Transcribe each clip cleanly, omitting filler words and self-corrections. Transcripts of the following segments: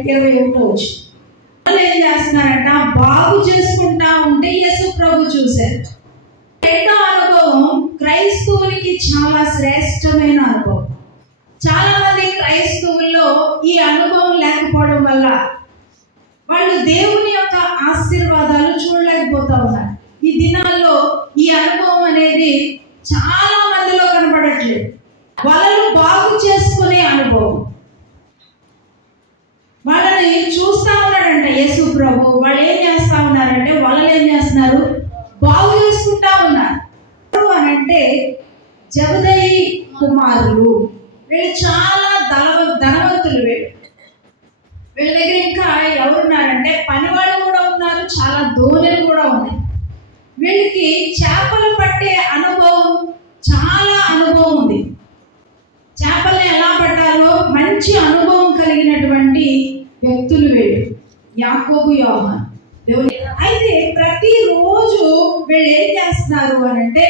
21 వాళ్ళు ఏం చేస్తున్నారంట, బాగు చేసుకుంటా ఉంటే యేసు ప్రభు చూశారు. రెండో అనుభవం క్రైస్తవునికి చాలా శ్రేష్టమైన అనుభవం. చాలా మంది క్రైస్తవుల్లో ఈ అనుభవం లేకపోవడం వల్ల వాళ్ళు దేవుని యొక్క ఆశీర్వాదాలు చూడలేకపోతా ఉన్నారు. ఈ దినాల్లో ఈ అనుభవం అనేది చాలా మందిలో కనపడట్లేదు. వాళ్ళను బాగు చేసుకునే అనుభవం వాళ్ళని చూస్తా ఉన్నాడంట యేసు ప్రభు. వాళ్ళు ఏం చేస్తా ఉన్నారంటే, వాళ్ళని ఏం చేస్తున్నారు, బాగు చేసుకుంటా ఉన్నారు. అని అంటే జబదయి కుమారులు, వీళ్ళు చాలా ధనవంతులు. వీళ్ళ దగ్గర ఇంకా ఎవరున్నారంటే పనివాళ్ళు కూడా ఉన్నారు, చాలా దోణులు కూడా ఉన్నాయి. వీళ్ళకి చేపలు పట్టే అనుభవం, చాలా అనుభవం ఉంది. చేపల్ని ఎలా పట్టాలో మంచి అనుభవం కలిగినటువంటి వ్యక్తులు వీళ్ళు, యాకోబు, యోహాను. అయితే ప్రతిరోజు వీళ్ళు ఏం చేస్తున్నారు అని అంటే,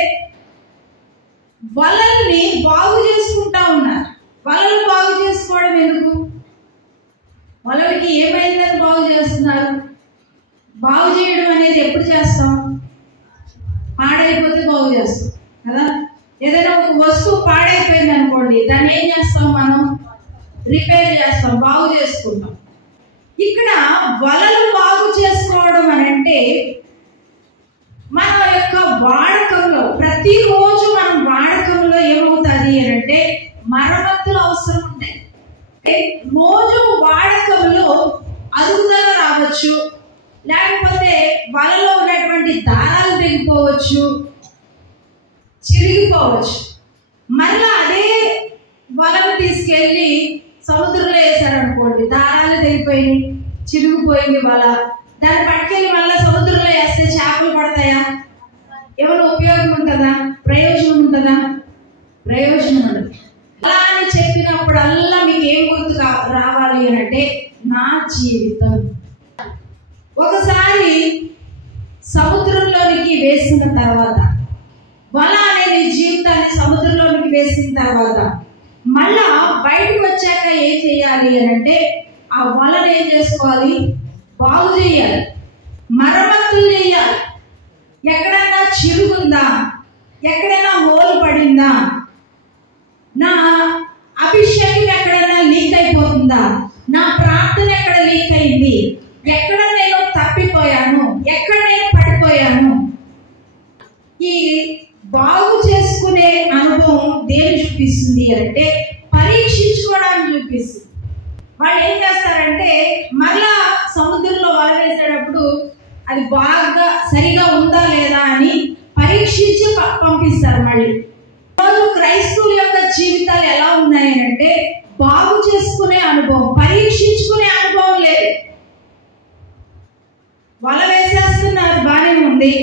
వలల్ని బాగు చేసుకుంటా ఉన్నారు. వలలు బాగు చేసుకోవడం ఎందుకు? వలలకి ఏమైందని బాగు చేస్తున్నారు? బాగు చేయడం అనేది ఎప్పుడు చేస్తాం? పాడైపోతే బాగు చేస్తాం కదా. ఏదైనా ఒక వస్తువు పాడైపోయింది అనుకోండి, దాన్ని ఏం చేస్తాం మనం? రిపేర్ చేస్తాం, బాగు చేసుకుంటాం. ఇక్కడ వలలు బాగు చేసుకోవడం అని అంటే మన యొక్క వాడకంలో, ప్రతిరోజు మనం వాడకంలో ఏమవుతుంది అని అంటే మరమ్మతులు అవసరం ఉంటాయి. రోజు వాడకంలో అదుగుదల రావచ్చు, లేకపోతే వలలో ఉన్నటువంటి దారాలు తెగిపోవచ్చు, చిరిగిపోవచ్చు. మళ్ళీ అదే వలను తీసుకెళ్ళి సముద్రంలో వేసారనుకోండి, దారాలు తెగిపోయి చిరిగిపోయింది వల. దాన్ని పట్టుకెళ్ళి మళ్ళీ సముద్రంలో వేస్తే చేపలు పడతాయా? ఏమైనా ఉపయోగం ఉంటుందా? ప్రయోజనం ఉంటుందా? ప్రయోజనం ఉండదు. అలా అని చెప్పినప్పుడల్లా మీకు ఏం గుర్తు రావాలి అని అంటే నా జీవితం. ఒకసారి సముద్రంలోనికి వేసిన తర్వాత, వల అనే జీవితాన్ని సముద్రంలోనికి వేసిన తర్వాత మళ్ళా బయటకు వచ్చాక ఏం చేయాలి అని అంటే ఆ వలను ఏం చేసుకోవాలి? బాగు చేయాలి, మరమ్మతులు చేయాలి. ఎక్కడైనా చిరుగుందా, ఎక్కడైనా హోల్ పడిందా, నా అభిషేకం ఎక్కడైనా లీక్ అయిపోతుందా, నా ప్రార్థన ఎక్కడ లీక్ అయింది, ఎక్కడ నేను తప్పిపోయాను, ఎక్కడ నేను పడిపోయాను. ఈ బాగు చేసుకునే అనుభవం దేని చూపిస్తుంది అంటే పరీక్షించుకోవడానికి చూపిస్తుంది. వాళ్ళు ఏం చేస్తారంటే మళ్ళా సముద్రంలో వల వేసేటప్పుడు అది బాగా సరిగా ఉందా లేదా అని పరీక్షించి పంపిస్తారు. మళ్ళీ రోజు క్రైస్తవుల యొక్క జీవితాలు ఎలా ఉన్నాయంటే బాగు చేసుకునే అనుభవం, పరీక్షించుకునే అనుభవం లేదు. వల వేసేస్తున్నారు, బానే ఉంది.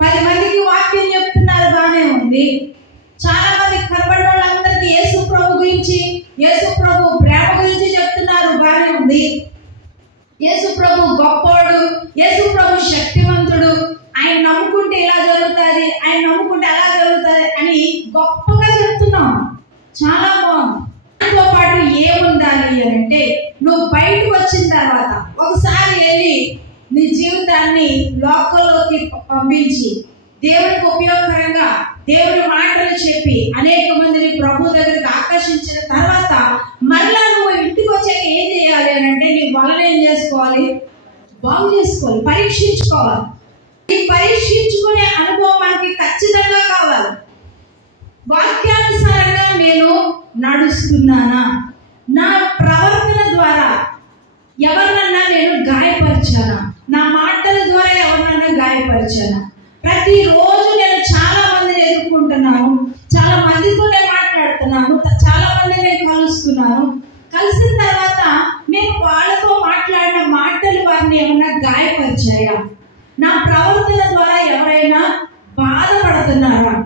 10 మందికి వాక్యం చెప్తున్నారు, బానే ఉంది. చాలా మంది కనబడిన వాళ్ళందరికీ యేసు ప్రభు గురించి, యేసు ప్రభు ప్రేమ గురించి చెప్తున్నారు, బానే ఉంది. యేసు ప్రభు గొప్పోడు, యేసు ప్రభు శక్తివంతుడు, ఆయన నమ్ముకుంటే ఇలా జరుగుతుంది, ఆయన నమ్ముకుంటే అలా జరుగుతుంది అని గొప్పగా చెప్తున్నాం. చాలా బాగుంది. దాంతో పాటు ఏముండాలి అంటే నువ్వు బయటకు వచ్చిన తర్వాత ఒకసారి వెళ్ళి నీ జీవితాన్ని లోకంలోకి పంపించి దేవుడికి ఉపయోగకరంగా దేవుడి మాటలు చెప్పి అనేక మందిని ప్రభు దగ్గరికి ఆకర్షించిన తర్వాత మళ్ళా నువ్వు ఇంటికి వచ్చాక ఏం చేయాలి అని అంటే నీ వలన ఏం చేసుకోవాలి? బాగు చేసుకోవాలి, పరీక్షించుకోవాలి. ఈ పరీక్షించుకునే అనుభవం మనకి ఖచ్చితంగా కావాలి. వాక్యానుసారంగా నేను నడుస్తున్నానా? నా ప్రవర్తన ద్వారా ఎవరినన్నా నేను గాయపరిచానా? నా మాటల ద్వారా ఎవరినన్నా గాయపరిచానా? ప్రతిరోజు నేను చాలా మందిని ఎదుర్కొంటున్నాను, చాలా మందితో నేను మాట్లాడుతున్నాను, చాలా మందిని నేను కలుస్తున్నాను. కలిసిన తర్వాత నేను వాళ్ళతో మాట్లాడిన మాటలు వారిని ఏమన్నా గాయపరిచాయా? నా ప్రవర్తన ద్వారా ఎవరైనా బాధపడుతున్నారా?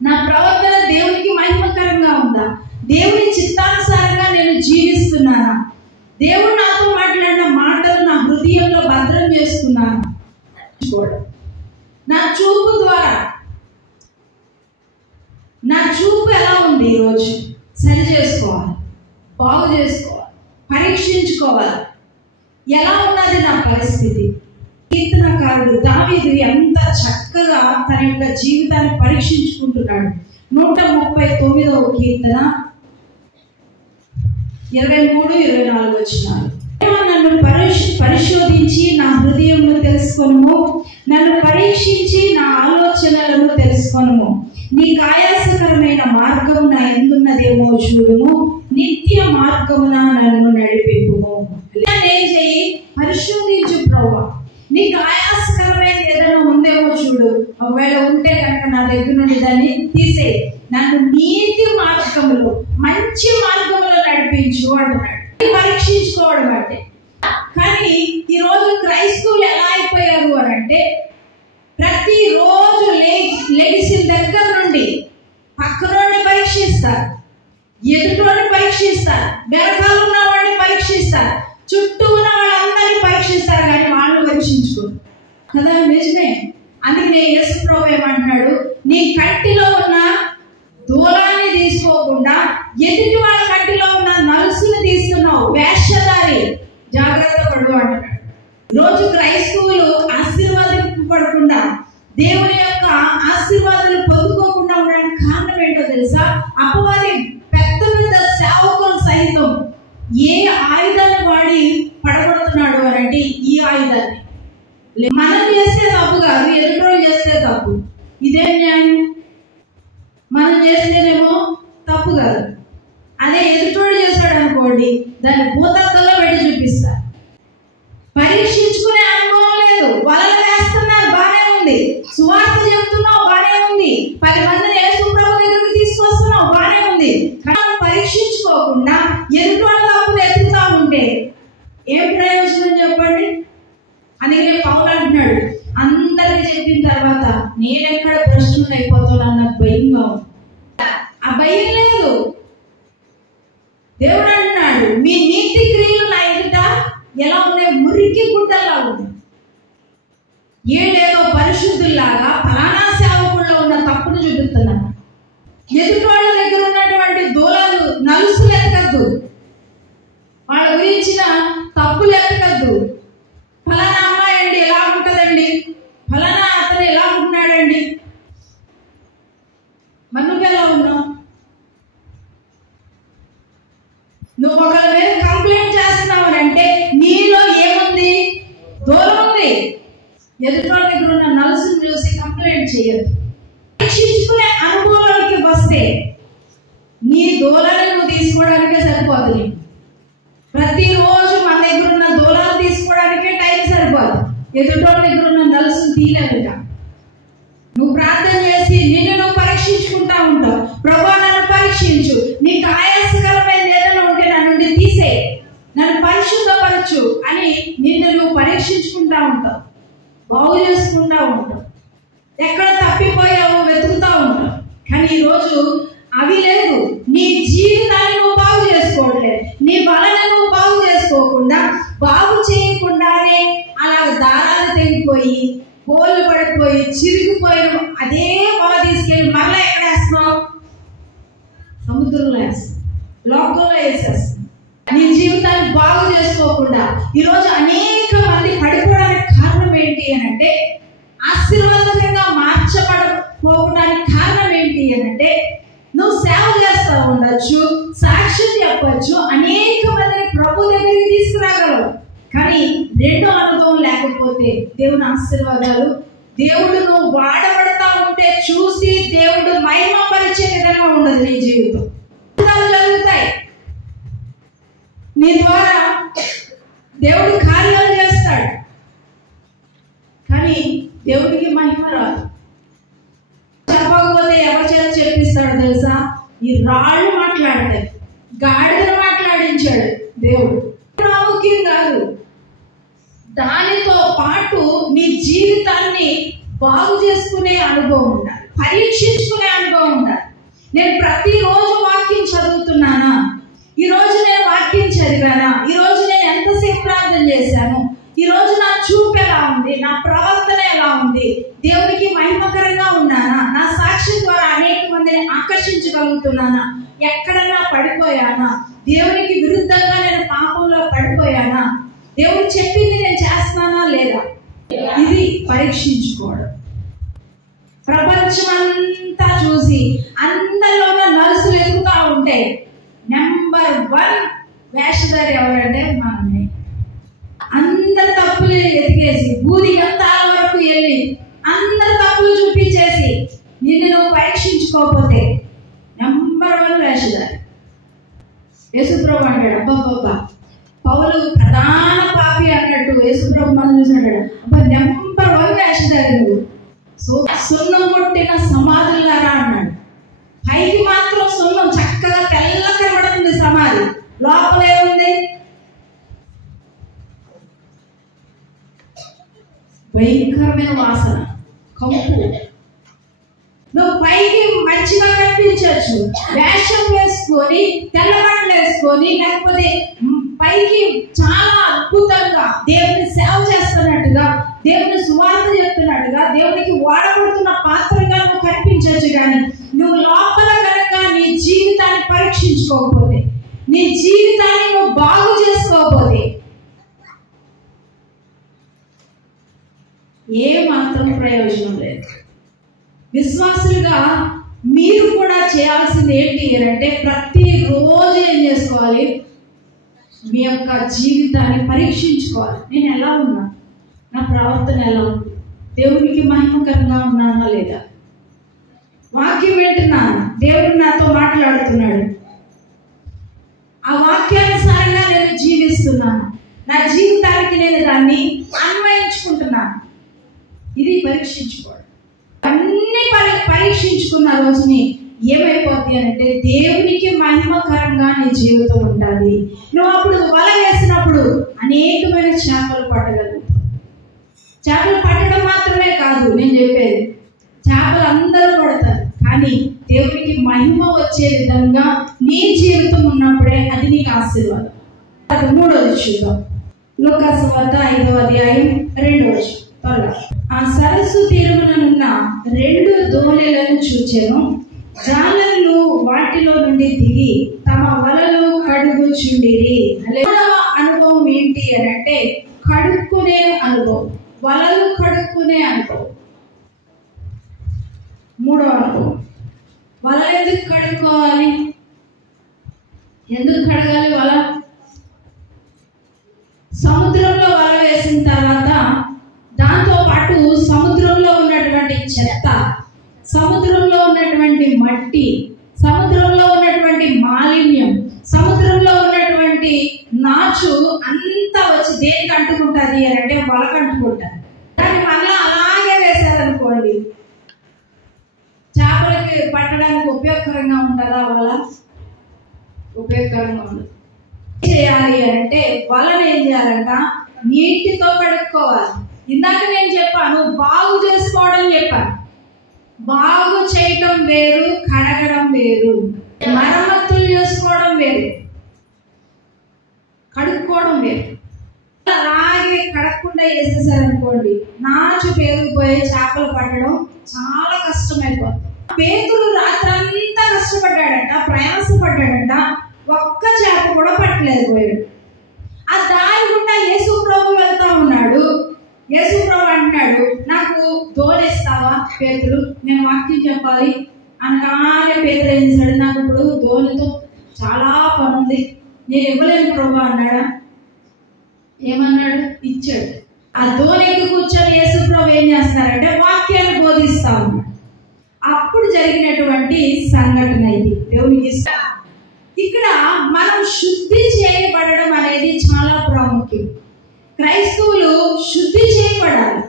నా ప్రవర్తన దేవునికి మహిమకరంగా ఉందా? దేవుని చిత్తానుసారంగా నేను జీవిస్తున్నానా? దేవుడు నాతో మాట్లాడిన మాటలు నా హృదయంలో భద్రం చేసుకున్నాను. నా చూపు ద్వారా, నా చూపు ఎలా ఉంది ఈరోజు? సరి చేసుకోవాలి, బాగు చేసుకోవాలి, పరీక్ష పరీక్షించుకోవాలి. ఎలా ఉన్నది నా పరిస్థితి? కీర్తనకారుడు దావీదు ఎంత చక్కగా తన యొక్క జీవితాన్ని పరీక్షించుకుంటున్నాడు. 139వ కీర్తన 23-24 వచనాలు. నన్ను పరిశోధించి నా హృదయమును తెలుసుకొనుము, నన్ను పరీక్షించి నా ఆలోచనలను తెలుసుకొనుము. నీకు ఆయాసకరమైన మార్గము నా ఎందున్నదేమో చూడుము, నిత్య మార్గమున నన్ను నడిపింపుము. ఏం చెయ్యి? పరిశోధించు ప్రభువా, నీకు ఆయాసకరమైన ఏదైనా ఉందేమో చూడు. ఒకవేళ ఉంటే కనుక నా దగ్గర నుండి దాన్ని తీసే, నన్ను నీతి మార్గములో మంచి మార్గంలో నడిపించు అంటున్నాడు. పరీక్షించుకోవడం అంటే. కానీ ఈరోజు క్రైస్తవులు ఎలా అయిపోయారు అని అంటే, ప్రతిరోజు లెగిసిన దగ్గర నుండి పక్కనోడిని పరీక్షిస్తారు, ఎదుటోడిని పరీక్షిస్తారు, వెనకాల ఉన్న వాడిని పరీక్షిస్తారు, చుట్టూ ఉన్న వాళ్ళందరినీ పరీక్షిస్తారు, కానీ వాళ్ళు పరీక్షించుకోరు కదా. నిజమే. అందుకనే యేసు ప్రభువు ఏమంటున్నాడు, నీ కంటిలో ఉన్న దూలాన్ని తీసుకోకుండా ఎదుటి వాళ్ళ కంటిలో ఉన్న నలుసును తీస్తున్నావు, వేషధారి, జాగ్రత్త పడు అంటున్నాడు. రోజు క్రైస్తవులు ఆశీర్వాదింపబడకుండా, దేవుని యొక్క ఆశీర్వాదాలు పొందుకోకుండా ఉండడానికి కారణం ఏంటో తెలుసా? అపవాది పెద్ద పెద్ద సేవకులు సైతం ఏ ఆయుధాన్ని వాడి పడగొడుతున్నాడు అని అంటే ఈ ఆయుధాన్ని. మనం చేస్తే తప్పు కాదు, ఎదుటి చేస్తే తప్పు. ఇదే న్యాయం? మనం చేస్తేనేమో తప్పు కాదు, అదే ఎదుటోడు చేశాడు అనుకోండి, దాన్ని భూతత్వంలో పెట్టి చూపిస్తారు. పరీక్షించుకునే అనుభవం లేదు, వలలు వేస్తున్నారు, బానే ఉంది, సువార్త చెప్తున్నావు, బానే ఉంది, 10 మందిని యేసు ప్రభు దగ్గరికి తీసుకొస్తున్నావు, బానే ఉంది. కానీ పరీక్షించుకోకుండా ఎదుటోళ్ళ తప్పులు ఎత్తుతా ఉంటే ఏం ప్రయోజనం చెప్పండి? అందుకనే పౌలు అంటున్నాడు, అందరికి చెప్పిన తర్వాత నేనెక్కడ భ్రష్టుని అయిపోతానన్న భయంగా ఉంది. ఆ భయం లేదు. దేవుడు అంటున్నాడు, మీ నీతి క్రియలు నా ఎదుట ఎలా ఉన్నాయి? మురికి గుడ్డలా ఉంది. ఏడేదో పరిశుద్ధుల్లాగా ఫలానా సేవకుల్లో ఉన్న తప్పును చూపిస్తున్నాను. ఎదుటి వాళ్ళ దగ్గర ఉన్నటువంటి దూలాలు, నలుసులు ఎత్తకద్దు, వాళ్ళ గురించిన తప్పులు ఎత్తకద్దు. ఫలానా అమ్మాయి అండి ఎలా ఉంటుందండి, ఫలానా అతను ఎలా ఉంటున్నాడండి, మరి నువ్వెలా ఉన్నావు? నువ్వు ఒకళ్ళ మీద కంప్లైంట్ చేస్తున్నావు అని అంటే నీలో ఏముంది? దూరం ఉంది. ఎదుటి వాళ్ళ దగ్గర ఉన్న నలుసును చూసి కంప్లైంట్ చేయదు. పరీక్షించుకునే అనుభవానికి వస్తే నీ దూరాన్ని నువ్వు తీసుకోవడానికే సరిపోదు. ప్రతిరోజు మన దగ్గర ఉన్న దూరాలు తీసుకోవడానికే టైం సరిపోదు. ఎదుటోళ్ళ దగ్గర ఉన్న నలుసును తీయలేదుట. నువ్వు ప్రార్థన చేసి నిన్ను నువ్వు పరీక్షించుకుంటా ఉంటావు. ప్రభువా నన్ను పరీక్షించు, నీకు ఆయాసకరమైన ఏదైనా ఉంటే నా నుండి తీసే, నన్ను పరిశుద్ధపరచు అని నిన్ను నువ్వు పరీక్షించుకుంటా ఉంటావు, బాగు చేసుకుంటా ఉంటావు, ఎక్కడ తప్పిపోయావో వెతుకుతా ఉంటావు. కానీ ఈరోజు అవి లేదు. నీ జీవితాన్ని నువ్వు బాగు చేసుకోవట్లేదు. నీ బలని నువ్వు బాగు చేసుకోకుండా, బాగు చేయకుండానే అలా దారాలు తెగిపోయి, పోలు పడిపోయి, చిరిగిపోయిన అదే పొల తీసుకెళ్ళి మళ్ళీ ఎక్కడ వేస్తున్నావు? సముద్రంలో వేస్తాం, లోకంలో వేసేస్తాం. నీ జీవితాన్ని బాగు చేసుకోకుండా ఈరోజు అనేక మంది పడిపోవడానికి కారణం ఏంటి అని అంటే, ఆశీర్వాదకరంగా మార్చబడకపోవడానికి కారణం ఏంటి అని అంటే, నువ్వు సేవ చేస్తూ ఉండొచ్చు, సాక్ష్యం చెప్పచ్చు, అనేక మందిని ప్రభు దగ్గరికి తీసుకురాగలవు. కానీ రెండో అనుభవం లేకపోతే దేవుని ఆశీర్వాదాలు, దేవుడు నువ్వు వాడబడతా ఉంటే చూసి దేవుడు మహిమపరిచే విధంగా ఉండదు నీ జీవితం. జరుగుతాయి, నీ ద్వారా దేవుడు కార్యాలు చేస్తాడు, కానీ దేవుడికి మహిమ రాదు. చెప్పకపోతే ఎవరి చేత చెప్పిస్తాడు తెలుసా? ఈ రాళ్ళు మాట్లాడతాయి. గాడిదను మాట్లాడించాడు దేవుడు. ప్రాముఖ్యం కాదు, దానితో పాటు నీ జీవితాన్ని బాగు చేసుకునే అనుభవం ఉండాలి, పరీక్షించుకునే అనుభవం ఉండాలి. నేను ప్రతిరోజు వాక్యం చదువుతున్నానా? ఈరోజు నేను వాక్యం చదివానా? ఈరోజు నేను ఎంతసేపు ప్రార్థన చేశాను? ఈరోజు నా చూపు ఎలా ఉంది? నా ప్రవర్తన ఎలా ఉంది? దేవునికి మహిమకరంగా ఉన్నానా? నా సాక్ష్యం ద్వారా అనేక మందిని ఆకర్షించగలుగుతున్నానా? ఎక్కడన్నా పడిపోయానా? దేవునికి విరుద్ధంగా నేను పాపంలో పరీక్షించుకోవడం. ప్రపంచమంతా చూసి అందరిలోనూ నలుసులు ఎదుగుతా ఉంటే నెంబర్ 1 వేషధారి ఎవరంటే మనమే. అందరి తప్పులు ఎదిగేసి బూది గంతాల వరకు వెళ్ళి అందరి తప్పులు చూపించేసి నిన్ను నువ్వు పరీక్షించుకోకపోతే నెంబర్ 1 వేషధారి. యేసుప్రభు అంటాడు, అబ్బాబ్బా పౌలు ప్రధాన పాపి అన్నట్టు యేసుప్రభు మనం చూసినట్టాడు, అబ్బా నెంబర్ 1 వేషధారి నువ్వు, సున్నం కొట్టిన సమాధులారా అన్నాడు. పైకి మాత్రం సున్నం చక్కగా తెల్ల కనబడుతుంది సమాధి, లోపలే ఉంది భయంకరమైన వాసన, కంపు. నువ్వు పైకి మంచిగా కనిపించవచ్చు, వేషం వేసుకొని తెల్లబట్టలు వేసుకొని, లేకపోతే పైకి చాలా అద్భుతంగా దేవుని సేవ చేస్తున్నట్టుగా, దేవుని సువార్త చెప్తున్నట్టుగా, దేవునికి వాడబడుతున్న పాత్రగా నువ్వు కనిపించవచ్చు. కానీ నువ్వు లోపల కనుక నీ జీవితాన్ని పరీక్షించుకోకపోతే, నీ జీవితాన్ని నువ్వు బాగు చేసుకోకపోతే ఏ మాత్రం ప్రయోజనం లేదు. విశ్వాసులుగా మీరు కూడా చేయాల్సింది ఏంటి అంటే ప్రతిరోజు ఏం చేసుకోవాలి, మీ యొక్క జీవితాన్ని పరీక్షించుకోవాలి. నేను ఎలా ఉన్నా, నా ప్రవర్తన ఎలా ఉంది, దేవునికి మహిమకరంగా ఉన్నానా లేదా, వాక్యం వింటున్నాను, దేవుడు నాతో మాట్లాడుతున్నాడు, ఆ వాక్యానుసారంగా నేను జీవిస్తున్నాను, నా జీవితానికి నేను దాన్ని అన్వయించుకుంటున్నాను. ఇది పరీక్షించుకోవడం. అన్ని పరీక్షించుకున్న రోజుని ఏమైపోద్ది అంటే దేవునికి మహిమకరంగా నీ జీవితం ఉండాలి. నువ్వు అప్పుడు వల వేసినప్పుడు అనేకమైన చేపలు పట్టగలుగుతావు. చేపలు పట్టడం మాత్రమే కాదు నేను చెప్పేది, చేపలు అందరూ పడతారు, కానీ దేవునికి మహిమ వచ్చే విధంగా నీ జీవితం ఉన్నప్పుడే అది నీకు ఆశీర్వాదం. 3వది చూద్దాం. లూకాసు వార్త 5వ అధ్యాయం 2వ త్వరగా. ఆ సరస్సు తీరముననున్న 2 దోణెలను చూచెను. జాలరులు వాటిలో నుండి దిగి తమ వలలు కడుగుచుండిరి. 3వ అనుభవం ఏంటి అంటే కడుక్కునే అనుభవం, వలలు కడుక్కునే అనుభవం. 3వ అనుభవం, వల ఎందుకు కడుక్కోవాలి, ఎందుకు కడగాలి వల? సముద్రంలో వల వేసిన తర్వాత దాంతో పాటు సముద్రంలో ఉన్నటువంటి చెత్త, సముద్రంలో ఉన్నటువంటి మట్టి, సముద్రంలో ఉన్నటువంటి మాలిన్యం, సముద్రంలో ఉన్నటువంటి నాచు అంతా వచ్చి దేనికి అంటుకుంటుంది అంటే వలకు అంటుకుంటుంది. దాన్ని మళ్ళీ అలాగే వేశారనుకోండి, చేపలకి పట్టడానికి ఉపయోగకరంగా ఉంటుందా వల? ఉపయోగకరంగా ఉండదు. చేయాలి అంటే వలను ఏం చేయాలంట, నీటితో కడుక్కోవాలి. ఇందాక నేను చెప్పాను బాగు చేసుకోవడం చెప్పాను. బాగు చేయటం వేరు, కడగడం వేరు. మరమ్మతులు చేసుకోవడం వేరు, కడుక్కోవడం వేరు. అలాగే కడగకుండా వేసేసారనుకోండి, నాచు పేరుకుపోయి చేపలు పట్టడం చాలా కష్టమైపోతుంది. పేతురు రాత్రంతా కష్టపడ్డాడంట, ప్రయాసపడ్డాడంట, ఒక్క చేప కూడా పట్టలేకపోయాడు. ఆ దారి గుండా యేసు ప్రభు వెళ్తా ఉన్నాడు. యేసు ప్రభు అంటున్నాడు, నాకు దోణిస్తావా పేతురు, నేను వాక్యం చెప్పాలి అనగానే పేతురు ఏం చేశాడు, నాకు ఇప్పుడు దోణితో చాలా పని ఉంది, నేను ఇవ్వలేను ప్రభు అన్నాడా? ఏమన్నాడు? ఇచ్చాడు. ఆ దోణికి కూర్చొని యేసు ప్రభు ఏం చేస్తారంటే వాక్యాన్ని బోధిస్తా ఉన్నాడు. అప్పుడు జరిగినటువంటి సంఘటన ఇది. దేవునికి ఇష్టం. ఇక్కడ మనం శుద్ధి చేయబడడం అనేది చాలా ప్రాముఖ్యం. క్రైస్తవులు శుద్ధి చేయబడాలి.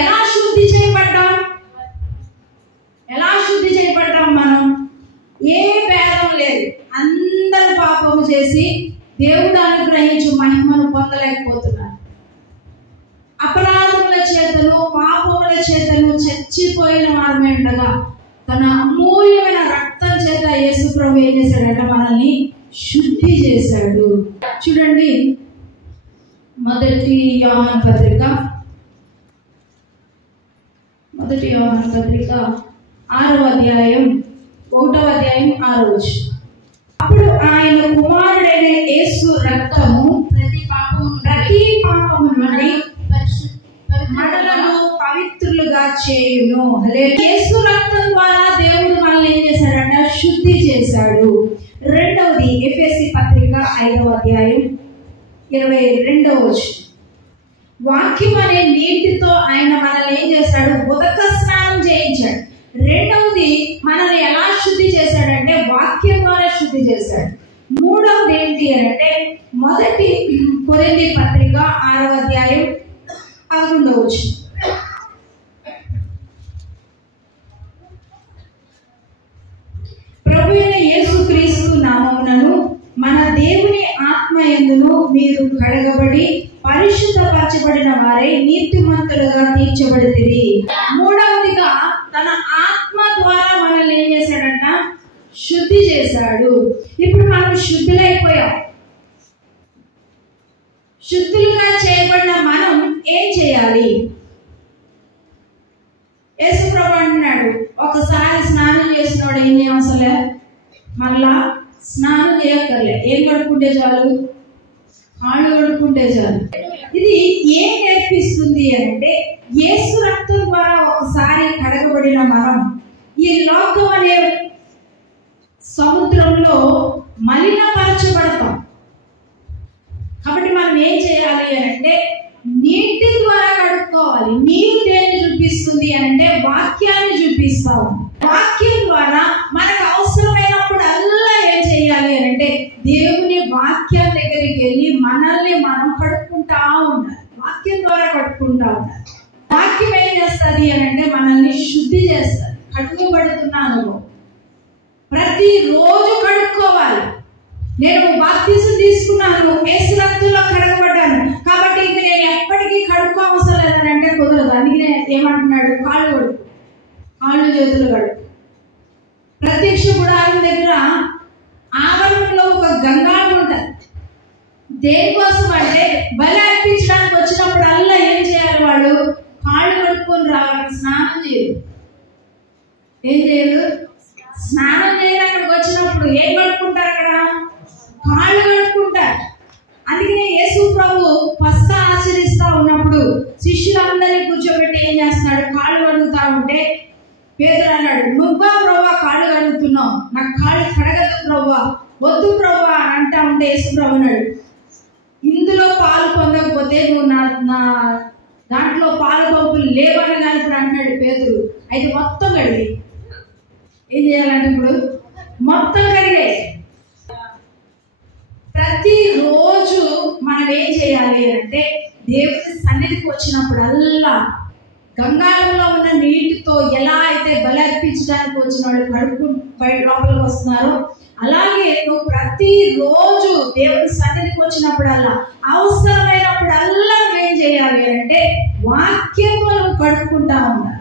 ఎలా శుద్ధి చేయబడ్డాం? ఎలా శుద్ధి చేయబడ్డాం? మనం ఏ భేదం లేదు, అందరూ పాపము చేసి దేవుడు అనుగ్రహించు మహిమను పొందలేకపోతున్నారు. అపరాధముల చేతను పాపముల చేతను చచ్చిపోయిన వారమే ఉండగా తన అమూల్యమైన రక్తం చేత యేసు ప్రభు ఏం చేశాడంటే మనల్ని శుద్ధి చేశాడు. చూడండి, మొదటి యోహాను పత్రిక 6వ అధ్యాయం 1వ అధ్యాయం 6వ వచనం. అప్పుడు ఆయన కుమారుడైన యేసు రక్తము ప్రతి పాపము నుండి మనలను చేయును. యేసు రక్తం ద్వారా దేవుడు మనల్ని ఏం చేశాడంట? శుద్ధి చేశాడు. రెండవది ఎఫెసీ పత్రిక 5వ అధ్యాయం 22వ వచనం. వాక్యం అనే నీటితో ఆయన మనల్ని ఏం చేశాడు? ఉదక స్నానం చేయించాడు. రెండవది మనల్ని ఎలా శుద్ధి చేశాడంటే వాక్యం ద్వారా శుద్ధి చేశాడు. మూడవది ఏంటి అంటే మొదటి కొరింథీ పత్రిక 6వ అధ్యాయం 11వ వచనం. ప్రభు అయిన యేసుక్రీస్తు నామమునను మన దేవుని ఆత్మయందును మీరు కడగబడి పరిశుద్ధపరచబడిన వారే నీతిమంతులుగా తీర్చబడితిరి. మూడవదిగా తన ఆత్మ ద్వారా మనల్ని ఏం చేశాడంట? శుద్ధి చేశాడు. ఇప్పుడు మనం శుద్ధులైపోయాం. శుద్ధులుగా చేయబడిన మనం ఏం చేయాలి? యేసు ప్రభు అంటున్నాడు, ఒకసారి స్నానం చేసినోడు ఏం అవసరం మళ్ళా స్నానం చేయక్కర్లే. ఏం కడుక్కుంటే చాలు? కాళ్ళు కడుక్కుంటే చాలు. ఇది ఏం నేర్పిస్తుంది అంటే యేసు రక్తం ద్వారా ఒకసారి కడగబడిన మనం ఈ లోకం అనే సముద్రంలో మలినపరచబడతాం. కాబట్టి మనం ఏం చేయాలి అంటే నీటి ద్వారా కడుక్కోవాలి. నీరు దేన్ని చూపిస్తుంది అంటే వాక్యాన్ని చూపిస్తాం. వాక్యం ద్వారా మనకు అవసరమైనప్పుడు అల్లా ఏం చేయాలి అంటే దేవుని వాక్యం దగ్గరికి వెళ్ళి మనల్ని మనం కడుక్కుంటా ఉండాలి. వాక్యం ద్వారా కడుక్కుంటా ఉండాలి. వాక్యం ఏం చేస్తుంది అంటే మనల్ని శుద్ధి చేస్తుంది. కడుగబడుతున్నాను ప్రతి రోజు కడుక్కోవాలి. నేను బాప్తిజం తీసుకున్నాను, యేసు రక్తంలో కడగబడ్డాను, కాబట్టి ఇంక నేను ఎప్పటికీ కడుక్కోవసరం లేదని అంటే కుదరదు. అందుకే ఏమంటున్నాడు? కాళ్ళు కడుపు, కాళ్ళు చేతులు కడుపు. ప్రత్యక్ష గుడారం దగ్గర ఆవరణలో ఒక గంగాళం ఉంటుంది. దేనికోసం అంటే బలి అర్పించడానికి వచ్చినప్పుడు అల్లా ఏం చేయాలి? వాళ్ళు కాళ్ళు కడుక్కొని రావాలి. స్నానం చేయరు. ఏం చేయరు? స్నానం చేయరు. అక్కడికి వచ్చినప్పుడు ఏం కడుక్కుంటారు? అక్కడ కాళ్ళు కడుక్కుంటారు. అందుకనే యేసు ప్రభు పస్కా ఆచరిస్తా ఉన్నప్పుడు శిష్యులందరినీ కూర్చోబెట్టి ఏం చేస్తున్నాడు? కాళ్ళు కడుగుతా ఉంటే పేతురు అన్నాడు, నువ్వా ప్రభువా కాళ్ళు కడుగుతున్నావు? నాకు కాళ్ళు కడగదు ప్రభువా. వద్దు ప్రభువా అని అంటా ఉంటే యేసు ప్రభు అన్నాడు, ఇందులో పాలు పొందకపోతే నువ్వు నా దాంట్లో పాలు పంపులు లేవని కానీ ఇప్పుడు అంటున్నాడు పేతురు. అయితే మొత్తం కడిగి ఏం చేయాలంటే ఇప్పుడు మొత్తం కడిగే. ప్రతిరోజు మనం ఏం చేయాలి అంటే దేవుని సన్నిధికి వచ్చినప్పుడల్లా గంగాళంలో ఉన్న నీటితో ఎలా అయితే బలి అర్పించడానికి వచ్చిన వాళ్ళు కడుపు బయట లోపలికి వస్తున్నారో అలాగే నువ్వు ప్రతిరోజు దేవుని సన్నిధికి వచ్చినప్పుడల్లా అవసరమైనప్పుడల్లా నువ్వేం చేయాలి అంటే వాక్యంతో నువ్వు కడుక్కుంటా ఉండాలి.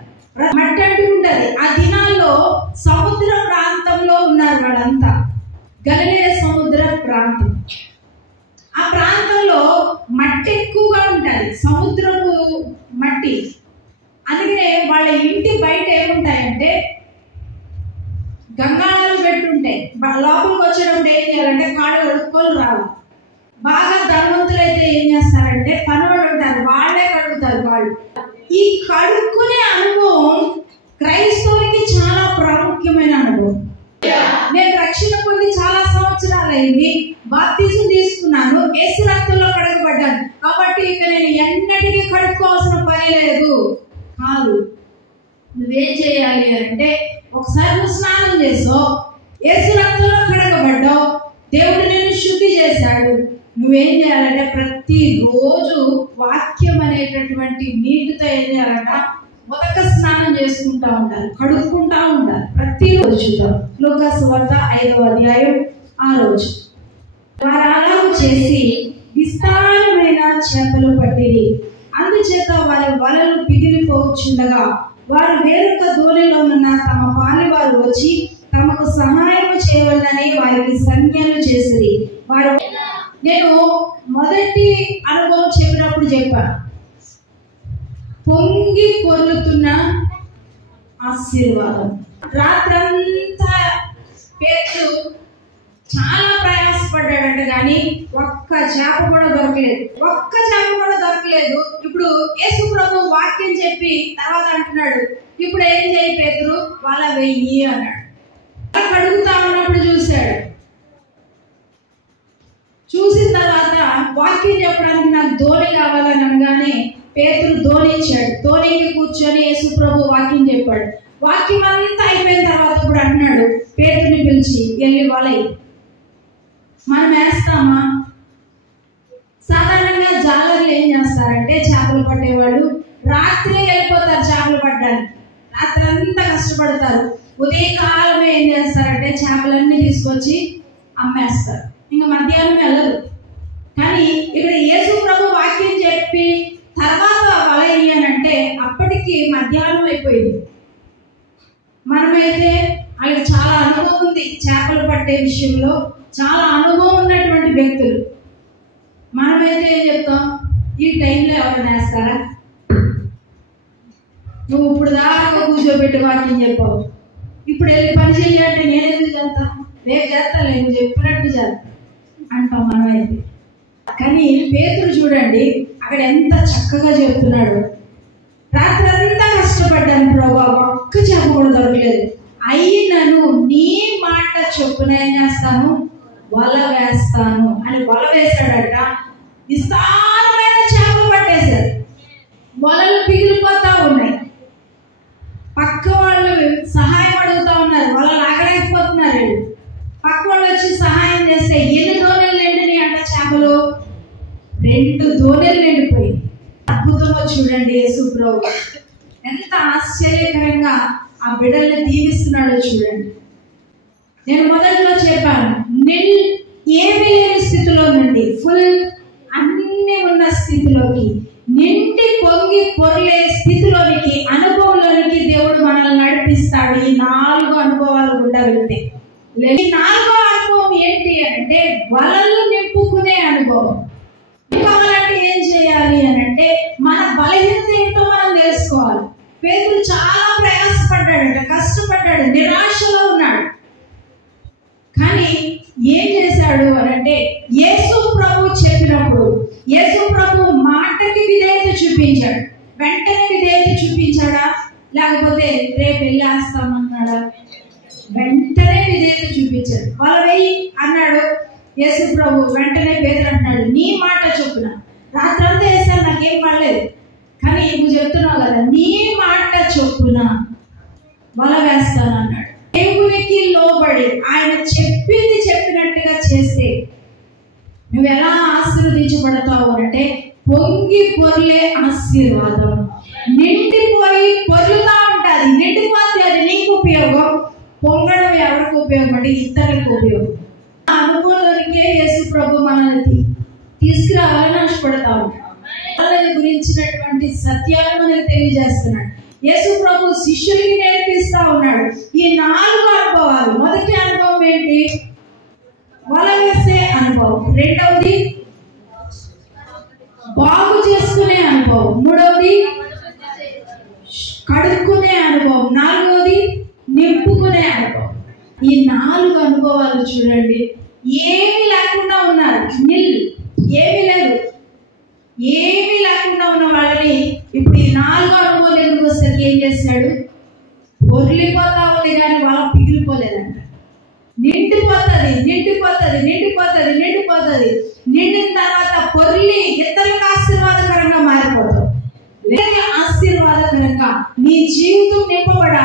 మట్టి అంటుకుంటది. ఆ దినాల్లో సముద్ర ప్రాంతంలో ఉన్నారు వాళ్ళంతా. గలిలయ సముద్ర ప్రాంతం. ఆ ప్రాంతంలో మట్టి ఎక్కువగా ఉంటుంది, సముద్రపు మట్టి. అందుకనే వాళ్ళ ఇంటి బయట ఏముంటాయంటే గంగాళాలు పెట్టుంటాయి. లోపలికి వచ్చేటప్పుడు ఏం చేయాలంటే కాళ్ళు కడుక్కొని రావాలి. బాగా ధనవంతులైతే ఏం చేస్తారంటే పనులు ఉంటారు, వాళ్ళే కడుగుతారు కాళ్ళు. ఈ కడుక్కునే అనుభవం క్రైస్తవునికి చాలా ప్రాముఖ్యమైన అనుభవం. నేను రక్షణ పొంది చాలా సంవత్సరాలైంది, బాప్తిజం తీసుకున్నాను, యేసు రక్తంలో కడగబడ్డాను, కాబట్టి ఇక నేను ఎన్నటికీ కడుక్కోవాల్సిన పని లేదు కాదు. నువ్వేం చేయాలి అంటే ఒకసారి నువ్వు స్నానం చేసావు, యేసు రక్తంలో కడగబడ్డావు, దేవుడు నిన్ను శుద్ధి చేశాడు. నువ్వేం చేయాలంటే ప్రతిరోజు వాక్యం అనేటటువంటి నీటితో ఏం చేయాలంట? మొదట స్నానం చేసుకుంటా ఉండాలి, కడుక్కుంటా ఉండాలి ప్రతిరోజు. లూకా సువార్త 5వ అధ్యాయం 6వ వచనం. వారు అలాగ చేసి విస్తారమైన చేపలు పట్టిరి. అందుచేత వారి వలలు పిగిలిపోవచ్చుండగా వారు వేరొక దోణిలోనున్న తమ పాలివారు వచ్చి తమకు సహాయం చేయవలనని వారికి సంజ్ఞలు చేసిరి. వారు నేను మొదటి అనుభవం చెప్పినప్పుడు చెప్పాను, పొంగి పొర్లుతున్న ఆశీర్వాదం. రాత్రంతా పేతురు చాలా ప్రయాస ప్రయాసపడ్డాడంట, కానీ ఒక్క చేప కూడా దొరకలేదు. ఒక్క చేప కూడా దొరకలేదు. ఇప్పుడు యేసు ప్రభు వాక్యం చెప్పి తర్వాత అంటున్నాడు, ఇప్పుడు ఏం చేయి పేతురు, వల వెయ్యి అన్నాడు. కడుగుతా ఉన్నప్పుడు చూశాడు. చూసిన తర్వాత వాక్యం చెప్పడానికి నాకు ధోని కావాలని అనగానే పేతురు ధోని ఇచ్చాడు. ధోనికి కూర్చొని యేసు ప్రభు వాక్యం చెప్పాడు. వాక్యం అంతా అయిపోయిన తర్వాత ఇప్పుడు అంటున్నాడు పేతురుని పిలిచి, వెళ్ళి వలై. మనం వేస్తామా? సాధారణంగా జాలర్లు ఏం చేస్తారంటే, చేపలు పట్టేవాళ్ళు రాత్రి వెళ్ళిపోతారు చేపలు పట్టడానికి. రాత్రి అంతా కష్టపడతారు. ఉదయకాలమే ఏం చేస్తారంటే చేపలన్నీ తీసుకొచ్చి అమ్మేస్తారు. ఇంకా మధ్యాహ్నం వెళ్ళరు. కానీ ఇక్కడ యేసు ప్రభు వాక్యం చెప్పి తర్వాత వలయ్యి అని అంటే అప్పటికి మధ్యాహ్నం అయిపోయింది. మనమైతే వాళ్ళకి చాలా అనుభవం ఉంది చేపలు పట్టే విషయంలో, చాలా అనుభవం ఉన్నటువంటి వ్యక్తులు. మనమైతే ఏం చెప్తాం, ఈ టైంలో ఎవరైనా వేస్తారా? నువ్వు ఇప్పుడు దాకా కూర్చోబెట్టి వాక్యం చెప్పావు, ఇప్పుడు వెళ్ళి పని చెయ్యాలంటే నేను ఎందుకు చేస్తా, రేపు చేస్తాలే, నువ్వు చెప్పినట్టు చేస్తా అంటాం మనమైతే. కానీ పేతురు చూడండి అక్కడ ఎంత చక్కగా చెప్తున్నాడు. రాత్రి అంతా కష్టపడ్డాను ప్రభా, ఒక్క చేప కూడా దొరకలేదు. అయినను నీ మాట చొప్పున ఏం చేస్తాను, వల వేస్తాను అని వల వేశాడట. విస్తారమైన చేపలు పట్టేశారు. వలలు పిగిలిపోతా ఉన్నాయి. పక్క వాళ్ళు సహాయం అడుగుతా ఉన్నారు, వలలు లాగలేకపోతున్నారు. పక్క వాళ్ళు వచ్చి సహాయం చేస్తే ఎన్ని దోణెలు నిండినాయి అంట చేపలు? 2 దోణెలు నిండిపోయి. అద్భుతంగా చూడండి యేసు ప్రభు ఎంత ఆశ్చర్యకరంగా ఆ బిడ్డల్ని దీవిస్తున్నాడో చూడండి. నేను మొదట్లో చెప్పాను, ఏమీ లేని స్థితిలో నుండి ఫుల్ అన్ని ఉన్న స్థితిలోకి, నిండి పొంగి పొర్లే స్థితిలోనికి, అనుభవంలోనికి దేవుడు మనల్ని నడిపిస్తాడు. ఈ 4 అనుభవాల గుండా వెళ్తే, ఈ 4వ అనుభవం ఏంటి అంటే వలలు నింపుకునే అనుభవం. కావాలంటే ఏం చేయాలి అని అంటే మన బలహీనత ఏంటో మనం తెలుసుకోవాలి. పేతురు చాలా ప్రయాసపడ్డాడంట, కష్టపడ్డాడు, నిరాశలో ఉన్నాడు. కానీ ఏం చేశాడు అని అంటే యేసు ప్రభు చెప్పినప్పుడు, యేసు ప్రభు మాటకి విధేయత చూపించాడు. వెంటనే విధేయత చూపించాడా, లేకపోతే రేపు వెళ్ళేస్తామన్నాడా? వెంటనే విధేయత చూపించాడు. వాళ్ళ వెయ్యి అన్నాడు యేసు ప్రభు. వెంటనే పేతురు అంటున్నాడు, నీ మాట చొప్పున. రాత్రంతా వేసాను, నాకేం పడలేదు, కానీ నువ్వు చెప్తున్నావు కదా, నీ మాట చొప్పున వల వేస్తాను అన్నాడు. దేవునికి లోబడి ఆయన చెప్పింది చెప్పినట్టుగా చేస్తే నువ్వు ఎలా ఆశీర్వదించబడతావు అంటే పొంగి పొర్లే ఆశీర్వాదం. నిండిపోయి పొర్లుతా ఉంటుంది. నిండిపోతే అది నీకు ఉపయోగం, పొంగడం ఎవరికి ఉపయోగం అంటే ఇతరులకు ఉపయోగం. ఆ అనుభవంలోనికే యేసు ప్రభు మనల్ని తీసుకురావాలని ఆశపడతా ఉంటాడు. వాళ్ళని గురించినటువంటి సత్యాలు మనకు తెలియజేస్తున్నాడు. యేసు ప్రభు శిష్యులకి నేర్పిస్తా ఉన్నాడు ఈ 4 అనుభవాలు. మొదటి అనుభవం ఏంటి? వల వేసే అనుభవం. రెండవది బాగు చేసుకునే అనుభవం. మూడవది కడుక్కునే అనుభవం. 4వది నింపుకునే అనుభవం. ఈ 4 అనుభవాలు చూడండి, ఏమీ లేకుండా ఉన్నారు. ఏమీ లేదు, ఏమీ లేకుండా ఉన్న వాళ్ళని ఇప్పుడు ఈ 4 అనుభవం దగ్గరకు వచ్చేసరికి ఏం చేశాడు? పొర్లిపోతా ఉంది కానీ వాళ్ళ పిగిలిపోలేదంట. నిండిపోతుంది, నిండిపోతుంది, నిండిపోతుంది, నిండిపోతుంది. నిండిన తర్వాత పొర్లి ఇతరులకు ఆశీర్వాదకరంగా మారిపోతావు. లేదా ఆశీర్వాదకరంగా నీ జీవితం నింపబడాలి.